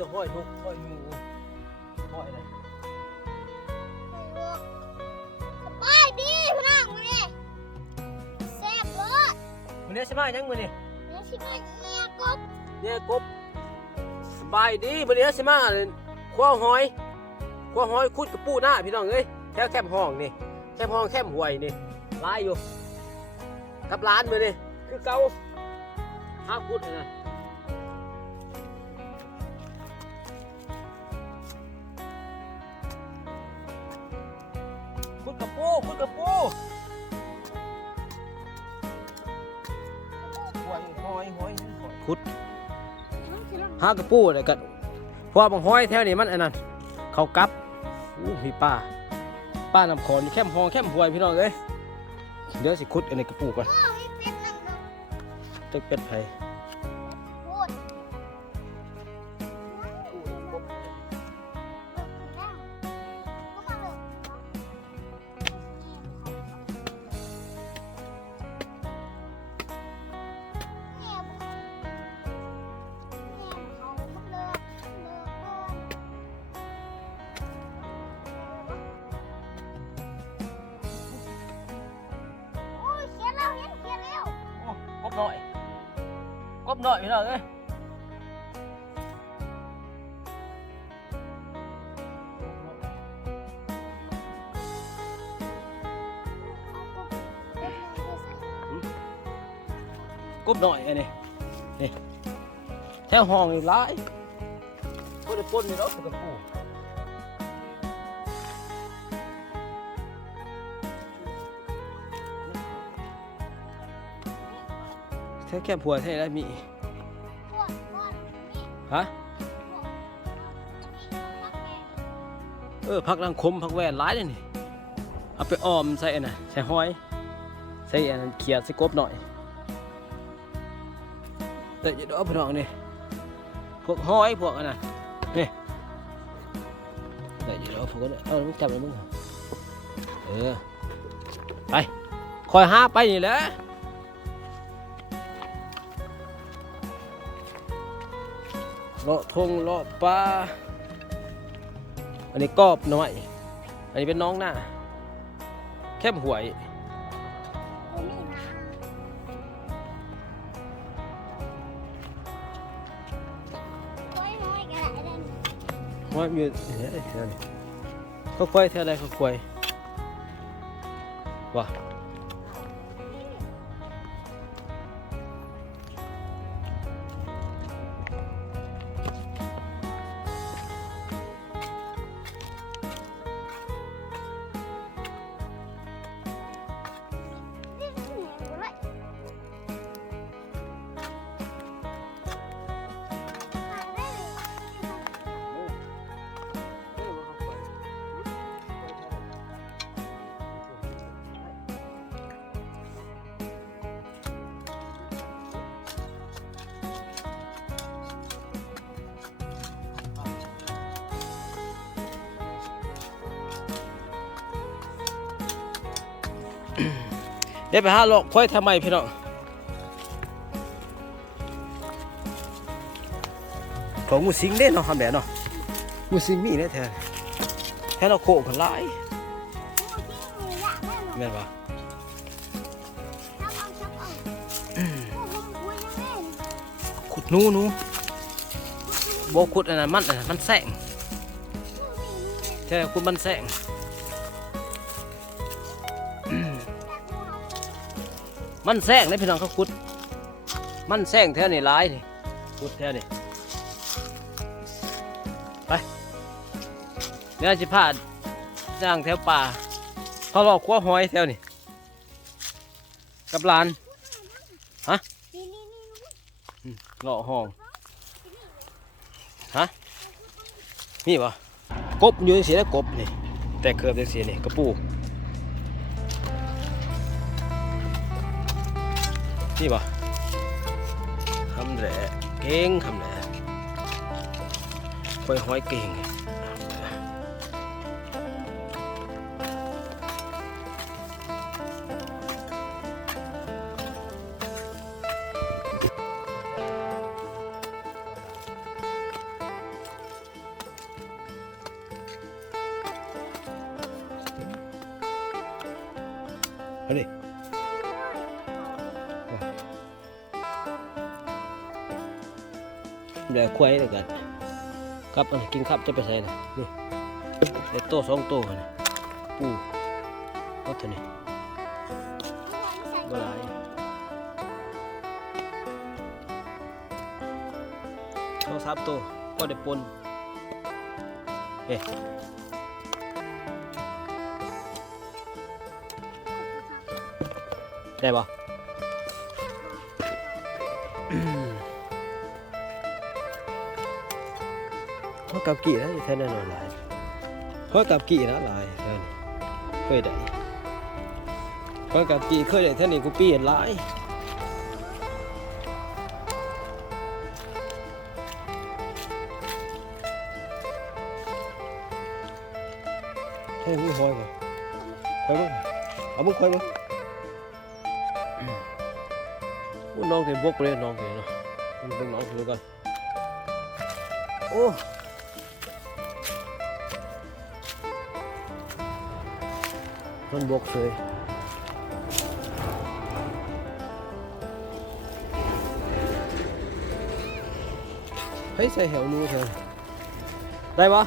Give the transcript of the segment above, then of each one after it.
แต่ห้อยนกห้อยงูห้อยอะไรไปดีพี่น้องมาเนี่ยแซ่บรสมื้อนี้สิมาหยังมื้อนี้แล้วชิมาเงียกบเนี่ยกบสบายดีมื้อนี้สิมาคว้าหอยคว้าหอยคุดกับปูหน้าพี่น้องเอ้ยแถวแคมป์ห้องนี่แคมป์ห้องแคมป์ห้วยนี่หลายอยู่กับร้านมื้อนี้คือเก่าห้าคุดนะ คุดกับปูคุดกับปูหอยหอยหอยหอยคุดหากระปูอะไรกันเพราะว่าบางห้อยแถวนี้มันอันนั้นเขากลับอู้มีป้า ป้าน้ำขอนแคมหองแคมหวยพี่น้องเอ้ยเดี๋ยวสิคุดอันนี้กระปูก่อนอ้าวมีเป็ดนั่งดูตึกเป็ดไผ อ้กบหน่อยกบหน่อยพี่น้องเอ้ยกบห ระปูแถวแคมหัวแถวได้มีฮะเออผักลังคมผักแวนหลายเลยนี่เอาไปออมใส่อันน่ะใส่หอย ใส่อันนั้นเขียดใส่กบหน่อยแต่จะดอกพี่น้องนี่พวกห้อยพวกอันน่ะนี่แต่จะดอกพวกนั้นเอามึงจับเลยมึงเออไปคอยหาไปนี่แหละ เลาะทงเลาะปลาอันนี้กอบน้อย อันนี้เป็นน้องหน้า แคบหวย ว่ามีเฮ้ยเท่านี้เขาควายเท่าไรเขาควายว่ะ เดี๋ยวไปหาหลอกควายทำไมพี่น้องของงูสิงเด้เนาะทำแบบเนาะงูสิงมีแน่แท้แท้เราโคกันหลายแม่นปะขุดหนูหนูโบขุดอันนั้นมันอันนั้นมันแสงแท้ขุดมันแสง มันแซงเลยพี่น้องเขาขุด มันแซงแถวนี่ร้ายนี่ขุดแถวนี่ไปเดี๋ยวจะพาจ้างแถวป่าเขาหลอกขั้วหอยแถวนี่กับหลานหลอห้องฮะนี่ปะกบอยู่ในเสียแล้วกบนี่แต่เกือบจะเสียนี่กระปู นี่บ่ทำแหล่เก่งทำแหล่ไปห้อยเก่งเฮ้ย เดี๋ยวควายเลยกันครับอันกินครับจะไปใส่นะนี่ไอ้โต้สองโต้กันนะปูเอาเถอะนี่บ่หลายเอาสามโต้ก็ได้ปนเอ๊ะได้ปะ เพรากับกี่นะแท่นั้นหลายเพรากับกี่นะหลายแทนเคยได้เพรากับกี่เคยได้แท่นี้กูปีเห็นหลายใช่มึงหอยก่อนไปมึงเอามึงคอยมึงอู้น้องเห็นบกเลยน้องเห็นเนาะมันเป็นน้องดูก่อนโอ้ มันบกเลยเฮ้ยใส่แถวนู้นเถอะได้ปะ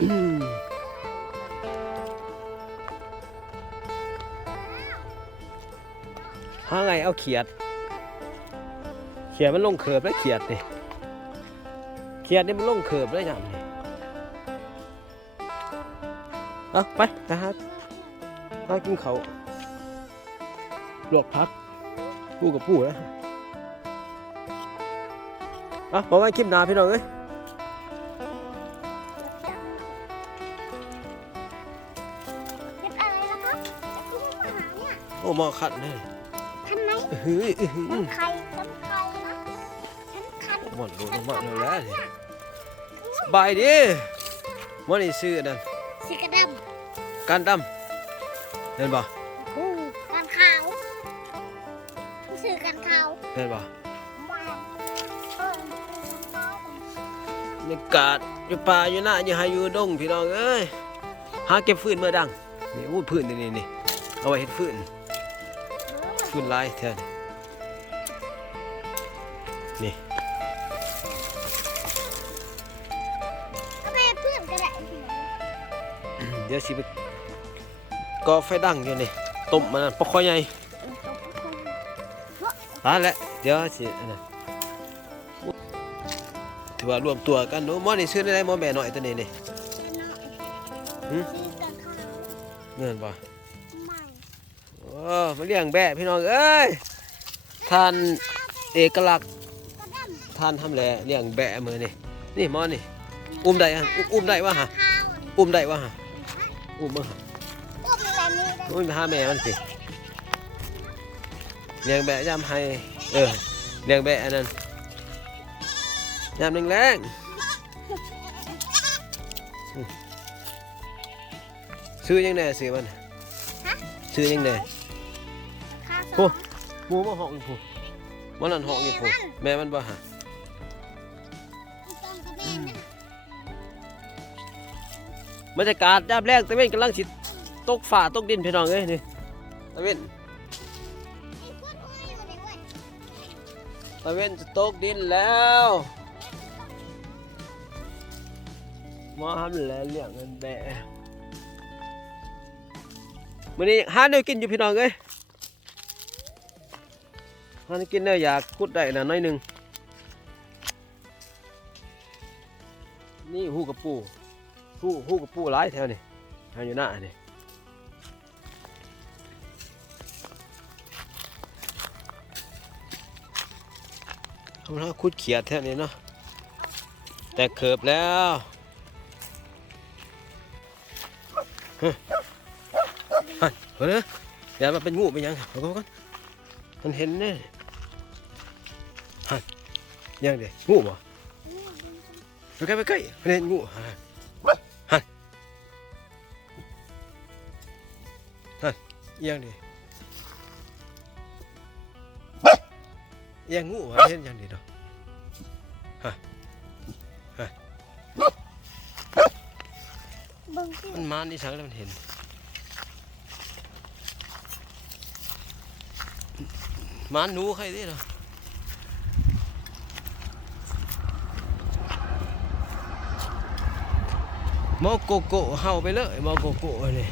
อืมหาไงเอาเขียด ขียดมันลงเขิบแล้วเขียดนี่เขียดนี่มันลงเขิบแล้วอย่างนี้เอาไปนะฮะมากินเขาวลวกพักปูกับปูนะเอะบอกว่าคลิปหนาพี่น้องเอ้ยเก็บอะไรนะครับจะกินอาหารเนี่ยโอ้หมอขัดเลยทันไหมเฮ้ยอื้อหือฉันใครฉันใครนะ ฉันคันหมดโดนหมดเลยแล้วนี่สบายดีมันนี่ซื้ออันนั่นสีกระดการดำเห็นบ่ำผู้กันขาวสื่อกันขาวเห็นบ่มาเออในกาดอยู่ป่าอยู่หน้าอยู่หาอยู่ดงพี่น้องเอ้ยหาเก็บฟืนเมื่อดังนี่อู้ฟืนนี่นี่นี่เอาไว้เฮ็ดฟืนฟืนหลายแท้นี่ก็ ดี๋ยวสิไปก่อไฟดังอยู่นี่ต้มมันนปลาคอยใหญ่ตายแล้วเดี๋ยวสิอันนั้นถือว่ารวมตัวกันเนาะหมอนี่ซื้อได้หมอแม่น้อยตัวนี้นี่หืมสื่อกันขาวเงินบ่ไม่โอ้มาเลี้ยงแบะพี่น้องเอ้ยท่านเอกลักษณ์กระดำท่านทำแหล่เลี้ยงแบะมือนี่นี่หมอนี่อุ้มได้ฮะอุ้มอุ้มได้วะฮะขาวอุ้มได้วะฮะ อุ้มบ่ฮะตัวเป็นแบบนี้ได้อุ้มไปหาแม่มันสิเลี้ยงแบะยามให้เออเลี้ยงแบะอันนั้นยามแรงๆอืมซื้อยังไงซื้อมันซื้อยังไงขาวโอ้หมูมาห้องอยู่พูมันนั่นห้องอยู่พูแม่มันบ่ฮะ บรรยากาศยามแรกตะเวนกำลังสิตกฝ่าตกดินพี่น้องเอ้ยนี่ตะเวนไอ้พวกหัวอยู่ในตะเวนจะตกดินแล้วมาทำแล้วเลี้ยงเงินแบะมื้อนี้หาแนวกินอยู่พี่น้องเอ้ยหาแนวกินแล้วอยากคุดได้น่ะน้อยหนึงนี่หูกับปู หูหูกับปูหลายแถวนี่หาอยู่หน้านี่ทำแล้วคุดเขียดแท่นี้เนาะแต่เขิบแล้วเฮ้ยเฮ้ยเฮ้ยอย่ามาเป็นงูเป็นหยังเอาก่อนมันเห็นแน่ฮันยังเด็งูบ่ไปใกล้ไปใกล้มันเห็นงู เอียงดิเอียงงูเห็นยังดิดอกมันมานี่สังแล้วมันเห็นมาหนูใครดิเหรอมอโกโก้เห่าไปเลยมอโกโก้เนี่ย